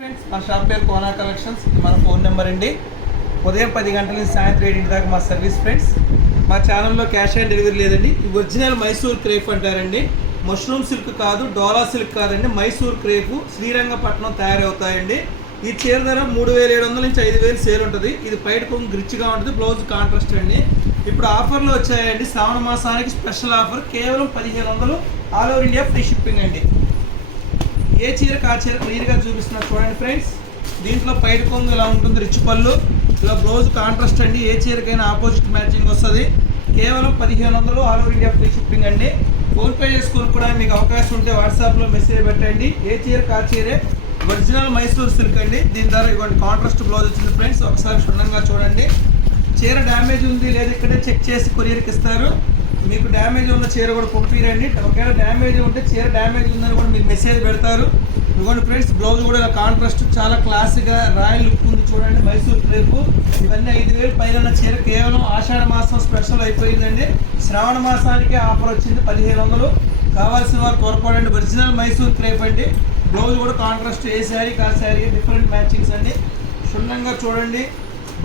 Friends మా shop పేరు Kona collections. మన ఫోన్ నెంబర్ అండి. ఉదయం 10 గంటల నుంచి సాయంత్రం 7 దాకా మా సర్వీస్ ఫ్రెండ్స్. మా ఛానల్లో క్యాష్ ఆన్ డెలివరీ లేదండి. ఈ ఒరిజినల్ మైసూర్ క్రేప్ అంటారండి. మష్రూమ్ సిల్క్ కాదు, డోలా సిల్క్ కాదండి, మైసూర్ క్రేపు శ్రీరంగపట్నం తయారవుతాయండి. ఈ చీర ధర 3700 నుంచి 5000 సేల్ ఉంటుంది. ఇది బయట కొంచెం రిచ్గా ఉంటుంది, బ్లౌజ్ కాంట్రాస్ట్ అండి. ఇప్పుడు ఆఫర్లు వచ్చాయండి. శ్రావణ మాసానికి స్పెషల్ ఆఫర్ కేవలం 1500, all over India free shipping అండి. ఏ చీరకు ఆ చీర క్లియర్గా చూపిస్తున్నారు చూడండి ఫ్రెండ్స్. దీంట్లో పైట కొంగు ఇలా ఉంటుంది, రిచ్ పళ్ళు, ఇలా బ్లౌజ్ కాంట్రాస్ట్ అండి. ఏ చీరకైనా ఆపోజిట్ మ్యాచింగ్ వస్తుంది. కేవలం 1500, all over India free shipping అండి. ఫోన్పే చేసుకుని కూడా మీకు అవకాశం ఉంటే వాట్సాప్లో మెసేజ్ పెట్టండి. ఏ చీరకు ఆ చీరే ఒరిజినల్ మైసూర్ సిల్క్ అండి. దీని ద్వారా ఇవ్వండి కాంట్రాస్ట్ బ్లౌజ్ వచ్చింది ఫ్రెండ్స్. ఒకసారి క్షుణ్ణంగా చూడండి. చీర డ్యామేజ్ ఉంది లేదా ఇక్కడే చెక్ చేసి కొరియర్కి ఇస్తారు. మీకు డ్యామేజ్ ఉన్న చీర కూడా పంపిరండి. ఒకవేళ డ్యామేజ్ ఉంటే చీర డ్యామేజ్ ఉందని కూడా మీకు మెసేజ్ పెడతారు. ఇవ్వండి ఫ్రెండ్స్, బ్లౌజ్ కూడా ఇలా కాంట్రాస్ట్ చాలా క్లాసిక్గా రాయల్ లుక్ ఉంది చూడండి. మైసూర్ క్రేపు ఇవన్నీ 5000 పైన చీర కేవలం ఆషాఢ మాసం స్పెషల్ అయిపోయిందండి. శ్రావణ మాసానికి ఆఫర్ వచ్చింది 1500. కావాల్సిన వారు త్వరపడండి. ఒరిజినల్ మైసూర్ క్రేప్ అండి. బ్లౌజ్ కూడా కాంట్రాస్ట్, ఏ శారీ కా శారీ డిఫరెంట్ మ్యాచింగ్స్ అండి. క్షుణ్ణంగా చూడండి.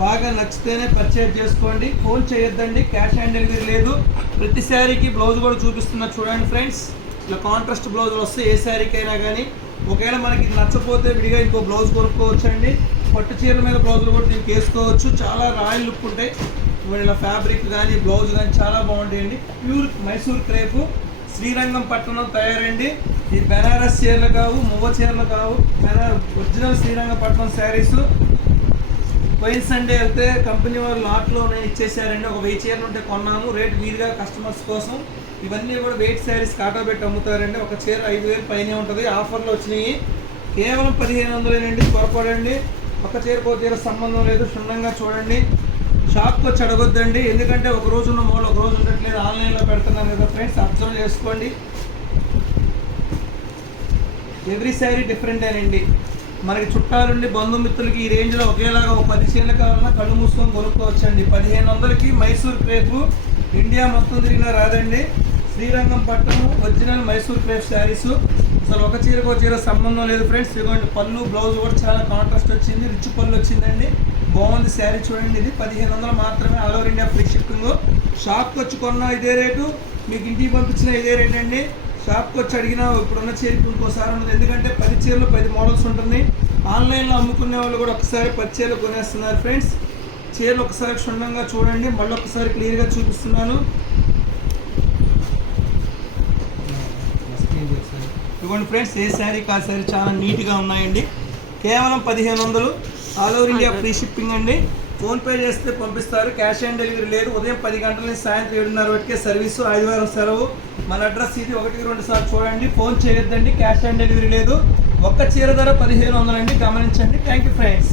బాగా నచ్చితేనే పర్చేజ్ చేసుకోండి. ఫోన్ చేయొద్దండి, క్యాష్ ఆన్ డెలివరీ లేదు. ప్రతి శారీకి బ్లౌజ్ కూడా చూపిస్తున్నా చూడండి ఫ్రెండ్స్. ఇలా కాంట్రాస్ట్ బ్లౌజులు వస్తాయి ఏ శారీకైనా కానీ. ఒకవేళ మనకి నచ్చపోతే విడిగా ఇంకో బ్లౌజ్ కొనుక్కోవచ్చు అండి. పట్టు చీరల మీద బ్లౌజులు కూడా దీనికి వేసుకోవచ్చు. చాలా రాయల్ లుక్ ఉంటాయి. ఇలా ఫ్యాబ్రిక్ కానీ బ్లౌజ్ కానీ చాలా బాగుంటాయండి. ప్యూర్ మైసూర్ క్రేపు శ్రీరంగపట్నం తయారండి. ఈ బెనారస్ చీరలు కావు, మువ్వ చీరలు కావు, ఒరిజినల్ శ్రీరంగపట్నం శారీస్. పోయిన సండే వెళ్తే కంపెనీ వాళ్ళు లాట్లోనే ఇచ్చేసారండి. ఒక 1000 చీరలు ఉంటే కొన్నాము. రేట్ వీలుగా కస్టమర్స్ కోసం. ఇవన్నీ కూడా వెయిట్ శారీస్ కాటా పెట్టి అమ్ముతారండి. ఒక చీర 5000 పైనే ఉంటుంది. ఆఫర్లు వచ్చినాయి. కేవలం 1500 త్వరపడండి. ఒక చీరకు ఒక చీర సంబంధం లేదు. క్షుణ్ణంగా చూడండి. షాప్కి వచ్చి అడగొద్దండి, ఎందుకంటే ఒక రోజు ఉన్న మోడల్ ఒక రోజు ఉండట్లేదు. ఆన్లైన్లో పెడుతున్నాను కదా ఫ్రెండ్స్, అబ్జర్వ్ చేసుకోండి. ఎవ్రీ శారీ డిఫరెంటేనండి. మనకి చుట్టాలుండి బంధుమిత్రులకి ఈ రేంజ్లో ఒకేలాగా ఒక 10 చీరలు కావాలన్నా కళ్ళు మూసుకొని కొనుక్కోవచ్చండి. 1500కి మైసూర్ క్రేపు ఇండియా మొత్తం తిరిగినా రాదండి. Srirangapatnam original Mysore crepe saris. అసలు ఒక చీరకు ఒక చీర సంబంధం లేదు ఫ్రెండ్స్. ఇదిగోండి పళ్ళు, బ్లౌజ్ కూడా చాలా కాంట్రాస్ట్ వచ్చింది, రిచ్ పళ్ళు వచ్చిందండి. బాగుంది శారీ చూడండి. ఇది 1500 మాత్రమే, all over India free shipping. షాప్కి వచ్చి కొన్నా ఇదే రేటు, మీకు ఇంటికి పంపించిన ఇదే రేట్ అండి. షాప్కి వచ్చి అడిగినా ఇప్పుడున్న చీరకు ఇంకోసారి ఉండదు. ఎందుకంటే 10 చీరలు 10 మోడల్స్ ఉంటుంది. ఆన్లైన్లో అమ్ముకునే వాళ్ళు కూడా ఒకసారి 10 చీరలు కొనేస్తున్నారు ఫ్రెండ్స్. చీరలు ఒకసారి క్షుణ్ణంగా చూడండి. మళ్ళీ ఒకసారి క్లియర్గా చూపిస్తున్నాను. ఇవ్వండి ఫ్రెండ్స్, ఏ శారీ కా శారీ చాలా నీట్గా ఉన్నాయండి. కేవలం 1500, all over India free shipping అండి. ఫోన్పే చేస్తే పంపిస్తారు, క్యాష్ ఆన్ డెలివరీ లేదు. ఉదయం 10 గంటల నుంచి సాయంత్రం 7:30 వరకే సర్వీసు. ఆదివారం సెలవు. మన అడ్రస్ ఇది. 1-2 సార్లు చూడండి. ఫోన్ చేయొద్దండి, క్యాష్ ఆన్ డెలివరీ లేదు. ఒక్క చీర ధర 1500 అండి. గమనించండి. Thank you friends.